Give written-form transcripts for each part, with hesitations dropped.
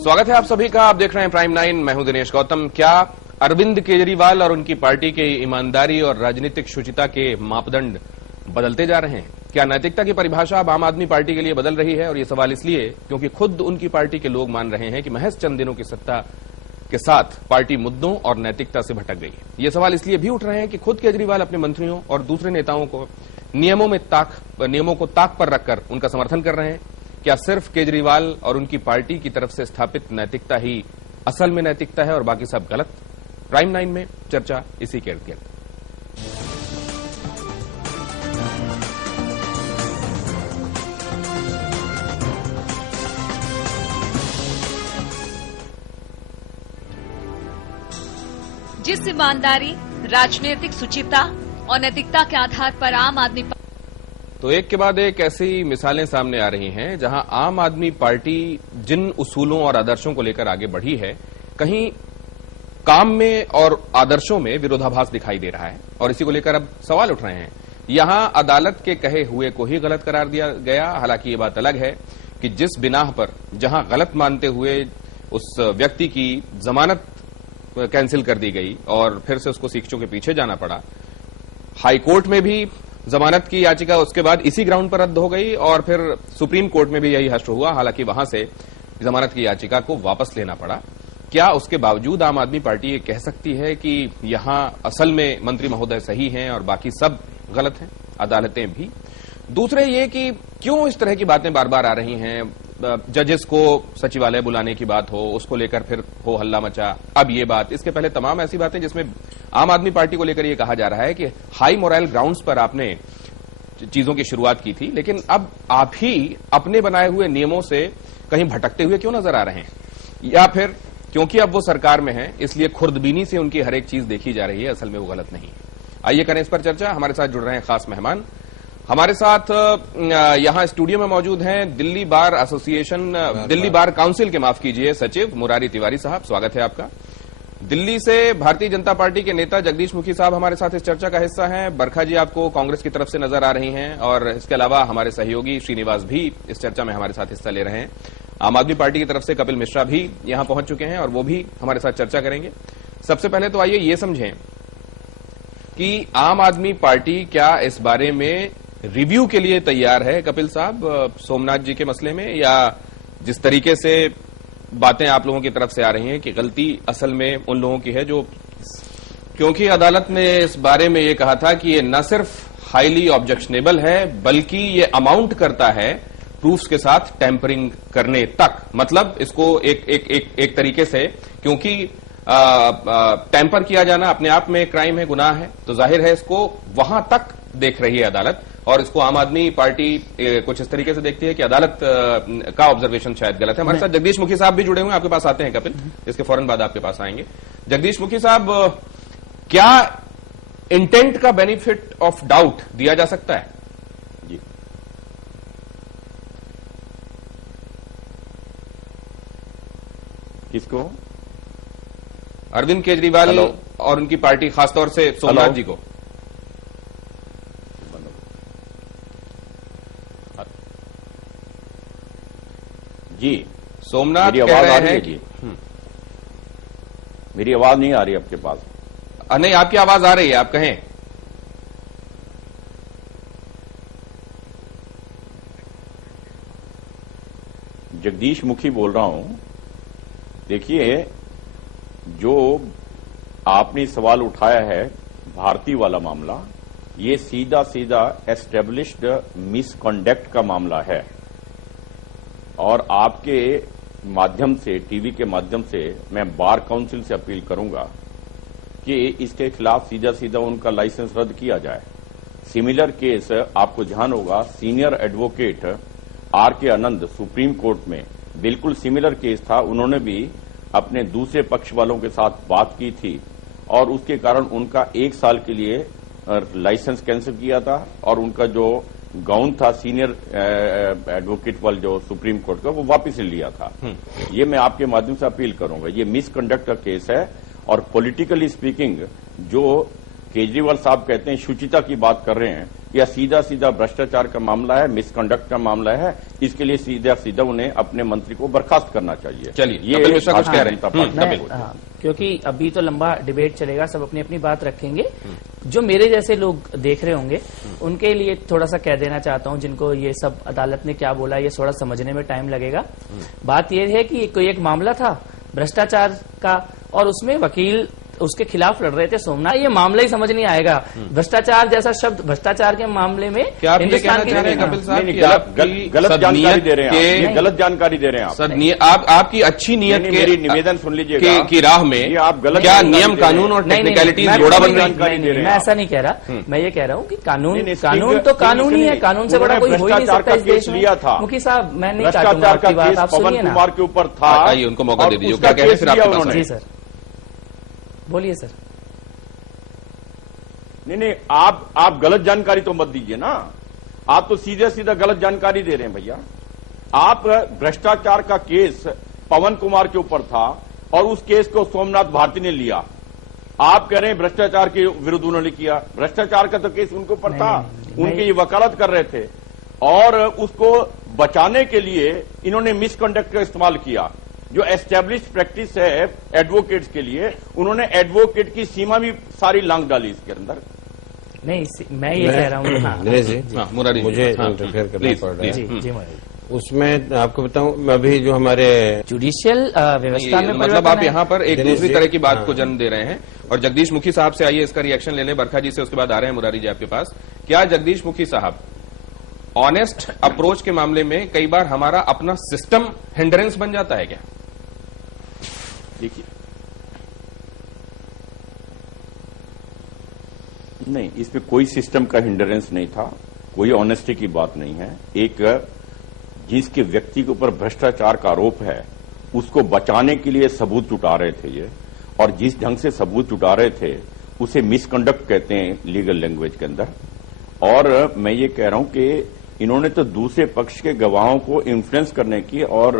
स्वागत है आप सभी का। आप देख रहे हैं प्राइम 9। मैं हूं दिनेश गौतम। क्या अरविंद केजरीवाल और उनकी पार्टी के ईमानदारी और राजनीतिक शुचिता के मापदंड बदलते जा रहे हैं? क्या नैतिकता की परिभाषा अब आम आदमी पार्टी के लिए बदल रही है? और ये सवाल इसलिए क्योंकि खुद उनकी पार्टी के लोग मान रहे हैं कि महज चंद दिनों की सत्ता के साथ पार्टी मुद्दों और नैतिकता से भटक गई है। ये सवाल इसलिए भी उठ रहे हैं कि खुद केजरीवाल अपने मंत्रियों और दूसरे नेताओं को नियमों को ताक पर रखकर उनका समर्थन कर रहे हैं। क्या सिर्फ केजरीवाल और उनकी पार्टी की तरफ से स्थापित नैतिकता ही असल में नैतिकता है और बाकी सब गलत? प्राइम 9 में चर्चा इसी के इर्द-गिर्द। जिस ईमानदारी, राजनीतिक सुचिता और नैतिकता के आधार पर आम आदमी तो एक के बाद एक ऐसी मिसालें सामने आ रही हैं जहां आम आदमी पार्टी जिन उसूलों और आदर्शों को लेकर आगे बढ़ी है, कहीं काम में और आदर्शों में विरोधाभास दिखाई दे रहा है और इसी को लेकर अब सवाल उठ रहे हैं। यहां अदालत के कहे हुए को ही गलत करार दिया गया। हालांकि ये बात अलग है कि जिस बिनाह पर जहां गलत मानते हुए उस व्यक्ति की जमानत कैंसिल कर दी गई और फिर से उसको शिक्षों के पीछे जाना पड़ा, हाईकोर्ट में भी जमानत की याचिका उसके बाद इसी ग्राउंड पर रद्द हो गई और फिर सुप्रीम कोर्ट में भी यही हश्र हुआ। हालांकि वहां से जमानत की याचिका को वापस लेना पड़ा। क्या उसके बावजूद आम आदमी पार्टी ये कह सकती है कि यहां असल में मंत्री महोदय सही हैं और बाकी सब गलत हैं, अदालतें भी? दूसरे ये कि क्यों इस तरह की बातें बार बार आ रही हैं? जजेस को सचिवालय बुलाने की बात हो, उसको लेकर फिर हो हल्ला मचा, अब ये बात, इसके पहले तमाम ऐसी बातें जिसमें आम आदमी पार्टी को लेकर ये कहा जा रहा है कि हाई मोरल ग्राउंड्स पर आपने चीजों की शुरुआत की थी, लेकिन अब आप ही अपने बनाए हुए नियमों से कहीं भटकते हुए क्यों नजर आ रहे हैं? या फिर क्योंकि अब वो सरकार में है इसलिए खुर्दबीनी से उनकी हर एक चीज देखी जा रही है, असल में वो गलत नहीं है? आइए करें इस पर चर्चा। हमारे साथ जुड़ रहे हैं खास मेहमान। हमारे साथ यहां स्टूडियो में मौजूद हैं दिल्ली बार काउंसिल के माफ कीजिए सचिव मुरारी तिवारी साहब, स्वागत है आपका। दिल्ली से भारतीय जनता पार्टी के नेता जगदीश मुखी साहब हमारे साथ इस चर्चा का हिस्सा हैं। बरखा जी आपको कांग्रेस की तरफ से नजर आ रही हैं और इसके अलावा हमारे सहयोगी श्रीनिवास भी इस चर्चा में हमारे साथ हिस्सा ले रहे हैं। आम आदमी पार्टी की तरफ से कपिल मिश्रा भी यहां पहुंच चुके हैं और वो भी हमारे साथ चर्चा करेंगे। सबसे पहले तो आइए ये समझें कि आम आदमी पार्टी क्या इस बारे में रिव्यू के लिए तैयार है, कपिल साहब, सोमनाथ जी के मसले में? या जिस तरीके से बातें आप लोगों की तरफ से आ रही हैं कि गलती असल में उन लोगों की है जो, क्योंकि अदालत ने इस बारे में ये कहा था कि ये न सिर्फ हाईली ऑब्जेक्शनेबल है बल्कि ये अमाउंट करता है प्रूफ्स के साथ टैंपरिंग करने तक। मतलब इसको एक तरीके से, क्योंकि टैंपर किया जाना अपने आप में क्राइम है, गुनाह है, तो जाहिर है इसको वहां तक देख रही है अदालत और इसको आम आदमी पार्टी कुछ इस तरीके से देखती है कि अदालत का ऑब्जर्वेशन शायद गलत है। हमारे साथ जगदीश मुखी साहब भी जुड़े हुए हैं, आपके पास आते हैं कपिल, इसके फौरन बाद आपके पास आएंगे। जगदीश मुखी साहब, क्या इंटेंट का बेनिफिट ऑफ डाउट दिया जा सकता है? जी, किसको? अरविंद केजरीवाल और उनकी पार्टी, खासतौर से सोमनाथ जी को। जी, सोमनाथ कह रहे हैं कि मेरी आवाज नहीं आ रही आपके पास? नहीं, आपकी आवाज आ रही है, आप कहें। जगदीश मुखी बोल रहा हूं। देखिए, जो आपने सवाल उठाया है भारती वाला मामला, ये सीधा सीधा एस्टेब्लिश्ड मिसकंडक्ट का मामला है और आपके माध्यम से, टीवी के माध्यम से मैं बार काउंसिल से अपील करूंगा कि इसके खिलाफ सीधा सीधा उनका लाइसेंस रद्द किया जाए। सिमिलर केस आपको ध्यान होगा, सीनियर एडवोकेट R.K. आनंद सुप्रीम कोर्ट में बिल्कुल सिमिलर केस था, उन्होंने भी अपने दूसरे पक्ष वालों के साथ बात की थी और उसके कारण उनका 1 साल के लिए लाइसेंस कैंसिल किया था और उनका जो गाउन था सीनियर एडवोकेट वाले जो सुप्रीम कोर्ट का, वो वापस ले लिया था। ये मैं आपके माध्यम से अपील करूंगा। ये मिसकंडक्ट का केस है और पॉलिटिकली स्पीकिंग जो केजरीवाल साहब कहते हैं शुचिता की बात कर रहे हैं, या सीधा सीधा भ्रष्टाचार का मामला है, मिसकंडक्ट का मामला है, इसके लिए सीधा सीधा उन्हें अपने मंत्री को बर्खास्त करना चाहिए। चलिए, ये कपिल मिश्रा कुछ कह रहे मैं, क्योंकि अभी तो लंबा डिबेट चलेगा, सब अपनी अपनी बात रखेंगे। जो मेरे जैसे लोग देख रहे होंगे उनके लिए थोड़ा सा कह देना चाहता हूं, जिनको ये सब अदालत ने क्या बोला ये थोड़ा समझने में टाइम लगेगा। बात यह है कि कोई एक मामला था भ्रष्टाचार का, और उसमें वकील उसके खिलाफ लड़ रहे थे सोमनाथ। ये मामला ही समझ नहीं आएगा। भ्रष्टाचार जैसा शब्द भ्रष्टाचार के मामले में क्या आप ये कहना चाह रहे हैं कपिल साहब कि आपकी गलत जानकारी दे रहे हैं, ये गलत जानकारी दे रहे हैं आप आपकी अच्छी नियत के मेरी निवेदन सुन लीजिएगा की राह में आप गलत क्या नियम कानून और टेक्निकलिटीज जोड़ा बन रही है? मैं ऐसा नहीं कह रहा। मैं ये कह रहा हूँ कि कानून तो कानून ही है, कानून से बड़ा कोई हो ही नहीं सकता इस देश में। मुखी साहब मैं नहीं भ्रष्टाचार का केस आप पवन सुनिए ना। कुमार के ऊपर था, आइए उनको मौका दे दीजिए, क्या कह रहे हैं फिर आपके पास। जी सर बोलिए सर। नहीं, आप गलत जानकारी तो मत दीजिए ना। आप तो सीधे सीधा गलत जानकारी दे रहे हैं भैया। आप भ्रष्टाचार का केस पवन कुमार के ऊपर था और उस केस को सोमनाथ भारती ने लिया। आप कह रहे हैं भ्रष्टाचार के विरुद्ध उन्होंने किया। भ्रष्टाचार का तो केस उनके ऊपर था, उनकी ये वकालत कर रहे थे, और उसको बचाने के लिए इन्होंने मिसकंडक्ट का इस्तेमाल किया। जो एस्टेब्लिश प्रैक्टिस है एडवोकेट्स के लिए, उन्होंने एडवोकेट की सीमा भी सारी लांग डाली इसके अंदर। नहीं, मैं ये कह रहा हूँ। दिनेश जी, मुझे इंटरफेयर करना पड़ रहा है जी। उसमें आपको बताऊं, अभी जो हमारे जुडिशियल व्यवस्था में मतलब आप यहाँ पर एक दूसरी तरह की बात को जन्म दे रहे हैं। और जगदीश मुखी साहब से आइए इसका रिएक्शन लेने, बरखा जी से, उसके बाद आ रहे हैं मुरारी जी आपके पास। क्या जगदीश मुखी साहब ऑनेस्ट अप्रोच के मामले में कई बार हमारा अपना सिस्टम हिंड्रेंस बन जाता है क्या? देखिए, नहीं, इसमें कोई सिस्टम का हिंड्रेंस नहीं था, कोई ऑनेस्टी की बात नहीं है। एक जिसके व्यक्ति के ऊपर भ्रष्टाचार का आरोप है उसको बचाने के लिए सबूत जुटा रहे थे ये, और जिस ढंग से सबूत जुटा रहे थे उसे मिसकंडक्ट कहते हैं लीगल लैंग्वेज के अंदर। और मैं ये कह रहा हूं कि इन्होंने तो दूसरे पक्ष के गवाहों को इन्फ्लुएंस करने की और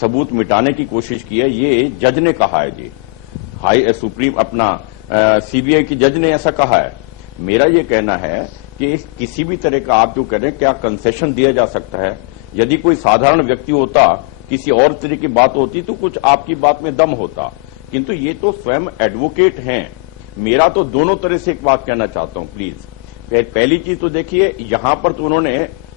सबूत मिटाने की कोशिश की है। ये जज ने कहा है जी, हाई सुप्रीम अपना सीबीआई की जज ने ऐसा कहा है। मेरा ये कहना है कि किसी भी तरह का आप जो कह रहे हैं क्या कंसेशन दिया जा सकता है? यदि कोई साधारण व्यक्ति होता, किसी और तरह की बात होती तो कुछ आपकी बात में दम होता, किंतु ये तो स्वयं एडवोकेट हैं। मेरा तो दोनों तरह से एक बात कहना चाहता हूं प्लीज। पहली चीज तो देखिए, यहां पर तो उन्होंने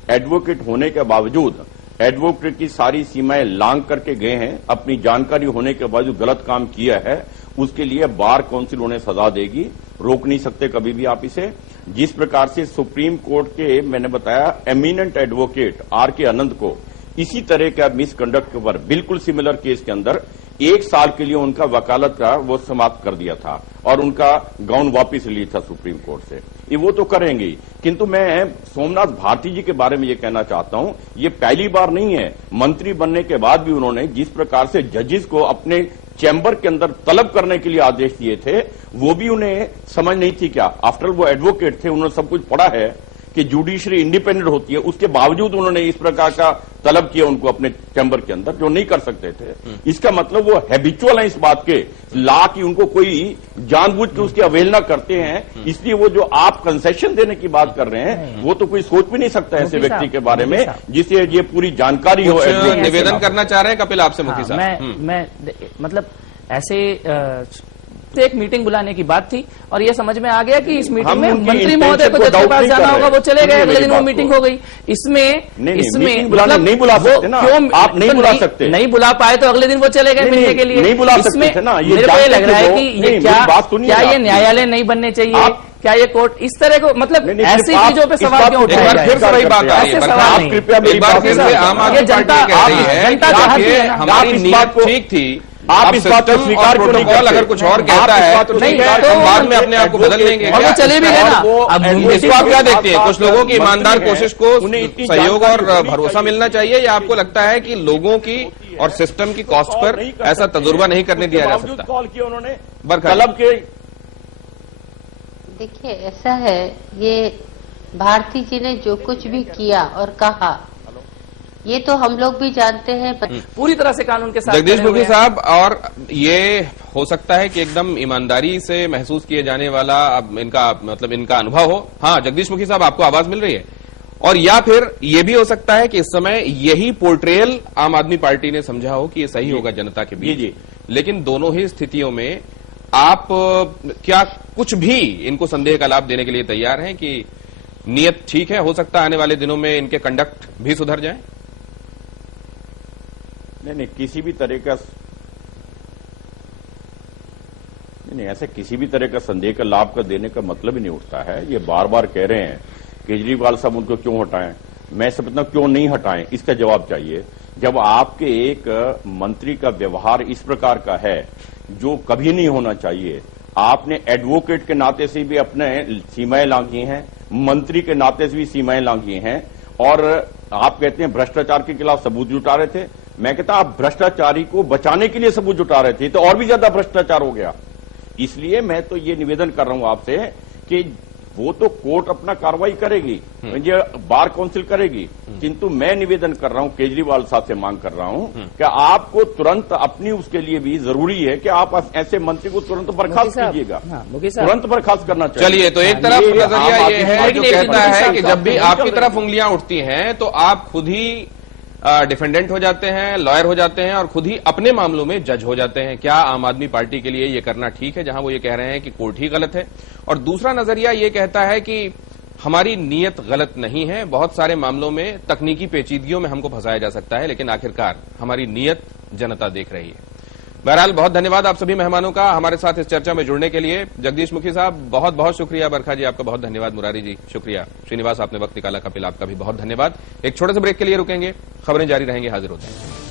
एडवोकेट होने के बावजूद एडवोकेट की सारी सीमाएं लांघ करके गए हैं। अपनी जानकारी होने के बावजूद गलत काम किया है, उसके लिए बार काउंसिल उन्हें सजा देगी, रोक नहीं सकते कभी भी आप इसे। जिस प्रकार से सुप्रीम कोर्ट के मैंने बताया एमिनेंट एडवोकेट आर के आनंद को इसी तरह का मिसकंडक्ट के ऊपर बिल्कुल सिमिलर केस के अंदर 1 साल के लिए उनका वकालत का वो समाप्त कर दिया था और उनका गाउन वापिस लिया था सुप्रीम कोर्ट से। ये वो तो करेंगे ही, किंतु मैं सोमनाथ भारती जी के बारे में ये कहना चाहता हूं, ये पहली बार नहीं है। मंत्री बनने के बाद भी उन्होंने जिस प्रकार से जजेस को अपने चैम्बर के अंदर तलब करने के लिए आदेश दिए थे, वो भी उन्हें समझ नहीं थी क्या? आफ्टर वो एडवोकेट थे, उन्होंने सब कुछ पढ़ा है कि जुडिशरी इंडिपेंडेंट होती है, उसके बावजूद उन्होंने इस प्रकार का तलब किया उनको अपने चैम्बर के अंदर, जो नहीं कर सकते थे। इसका मतलब वो हैबिचुअल है इस बात के, ला कि उनको कोई जानबूझ के उसकी अवहेलना करते हैं। इसलिए वो जो आप कंसेशन देने की बात कर रहे हैं, वो तो कोई सोच भी नहीं सकता ऐसे व्यक्ति के बारे में जिसे ये पूरी जानकारी हो। निवेदन करना चाह रहे हैं कपिल आपसे मुखी साहब? मैं मतलब ऐसे तो एक मीटिंग बुलाने की बात थी और ये समझ में आ गया कि इस मीटिंग में मंत्री महोदय को जज के पास जाना होगा, वो चले गए, अगले दिन वो मीटिंग हो गई। इसमें मतलब नहीं बुला सकते ना, आप नहीं बुला सकते, नहीं बुला पाए तो अगले दिन वो चले गए मिलने के लिए, नहीं बुला सकते थे ना। मेरे को ये लग रहा है कि ये क्या ये न्यायालय नहीं बनने चाहिए, क्या ये कोर्ट इस तरह को, मतलब ऐसी चीजों पे सवाल क्यों उठाया जाए? फिर से वही बात आ रही है, कृपया मेरी बात फिर से आम आदमी पार्टी कह रही है हमारी नीयत ठीक थी, आप इस बात को स्वीकार क्यों नहीं करते? अगर कुछ और कहता है तो हम बाद में अपने आप को बदल लेंगे, और वो चले भी गए ना। अब इस बात क्या देखते हैं? कुछ लोगों की ईमानदार कोशिश को सहयोग और भरोसा मिलना चाहिए, या आपको लगता है कि लोगों की और सिस्टम की कॉस्ट पर ऐसा तजुर्बा नहीं करने दिया जा सकता? कॉल किया उन्होंने तलब के। देखिए ऐसा है, ये भारती जी ने जो कुछ भी किया और कहा, ये तो हम लोग भी जानते हैं। पूरी तरह से कानून के साथ जगदीश खड़े हुए मुखी हैं। साहब, और ये हो सकता है कि एकदम ईमानदारी से महसूस किए जाने वाला अब इनका अनुभव हो। हाँ जगदीश मुखी साहब, आपको आवाज मिल रही है? और या फिर ये भी हो सकता है कि इस समय यही पोर्ट्रेयल आम आदमी पार्टी ने समझा हो कि ये सही होगा जनता के बीच। जी। लेकिन दोनों ही स्थितियों में आप क्या कुछ भी इनको संदेह का लाभ देने के लिए तैयार हैं कि नियत ठीक है, हो सकता है आने वाले दिनों में इनके कंडक्ट भी सुधर जाए? नहीं, किसी भी तरह का नहीं, ऐसे किसी भी तरह का संदेह का लाभ का देने का मतलब ही नहीं उठता है। ये बार बार कह रहे हैं केजरीवाल साहब उनको क्यों हटाएं, मैं समझता हूं क्यों नहीं हटाएं, इसका जवाब चाहिए। जब आपके एक मंत्री का व्यवहार इस प्रकार का है जो कभी नहीं होना चाहिए, आपने एडवोकेट के नाते से भी अपने सीमाएं लांघी हैं, मंत्री के नाते से भी सीमाएं लांघी हैं, और आप कहते हैं भ्रष्टाचार के खिलाफ सबूत जुटा रहे थे। मैं कहता आप भ्रष्टाचारी को बचाने के लिए सबूत जुटा रहे थे, तो और भी ज्यादा भ्रष्टाचार हो गया। इसलिए मैं तो ये निवेदन कर रहा हूं आपसे कि वो तो कोर्ट अपना कार्रवाई करेगी, ये बार काउंसिल करेगी, किंतु मैं निवेदन कर रहा हूं, केजरीवाल साहब से मांग कर रहा हूं कि आपको तुरंत अपनी उसके लिए भी जरूरी है कि आप ऐसे मंत्री को तुरंत बर्खास्त कीजिएगा। तुरंत बर्खास्त करना चाहिए। चलिए, तो एक तरफ नजरिया ये है जो कहता है कि जब भी आपकी तरफ उंगलियां उठती हैं तो आप खुद ही डिफेंडेंट हो जाते हैं, लॉयर हो जाते हैं और खुद ही अपने मामलों में जज हो जाते हैं। क्या आम आदमी पार्टी के लिए ये करना ठीक है, जहां वो ये कह रहे हैं कि कोर्ट ही गलत है? और दूसरा नजरिया ये कहता है कि हमारी नीयत गलत नहीं है, बहुत सारे मामलों में तकनीकी पेचीदगियों में हमको फंसाया जा सकता है, लेकिन आखिरकार हमारी नीयत जनता देख रही है। बहरहाल बहुत धन्यवाद आप सभी मेहमानों का हमारे साथ इस चर्चा में जुड़ने के लिए। जगदीश मुखी साहब बहुत बहुत शुक्रिया, बरखा जी आपका बहुत धन्यवाद, मुरारी जी शुक्रिया, श्रीनिवास आपने वक्त निकाला, कपिल आपका भी बहुत धन्यवाद। एक छोटे से ब्रेक के लिए रुकेंगे, खबरें जारी रहेंगे, हाजिर होते हैं।